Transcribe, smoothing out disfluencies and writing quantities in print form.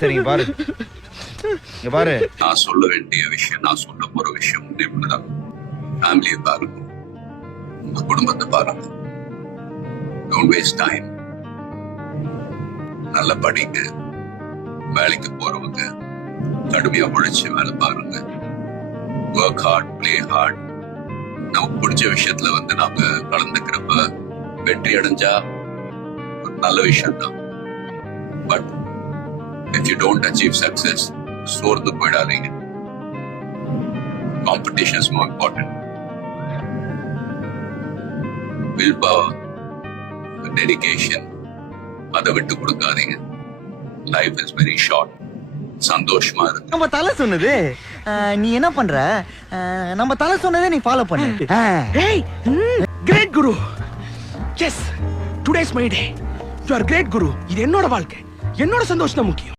சரி பாரு இங்க பாரு. நான் சொல்ல வேண்டிய விஷயம், நான் சொல்ல போற விஷயம் இப்படிதான். ஃபேமிலியை பாருங்க, உங்க குடும்பத்தை பாருங்க. Don't waste time. நல்லா படிங்க. வேலைக்கு போறவங்க கடுமையா உழைச்சு வேலை பாருங்க. Work hard, play hard. நமக்கு பிடிச்ச விஷயத்துல நாம கலந்துக்கிறப்ப வெற்றி அடைஞ்சா ஒரு நல்ல விஷயம் தான். But if you don't achieve success, சோர்ந்து போயிடாதீங்க. Competition is more important. Willpower, dedication, அதை விட்டு கொடுக்காதீங்க. Life is very short. சந்தோஷமா இருக்கு. நம்ம தலை சொன்னது நீ என்ன பண்ற? நம்ம தலை சொன்னதை நீ ஃபாலோ பண்ணு. Hey, great guru. Yes, today's my day. You are great guru. இது என்னோட வாழ்க்கை, என்னோட சந்தோஷம் தான் முக்கியம்.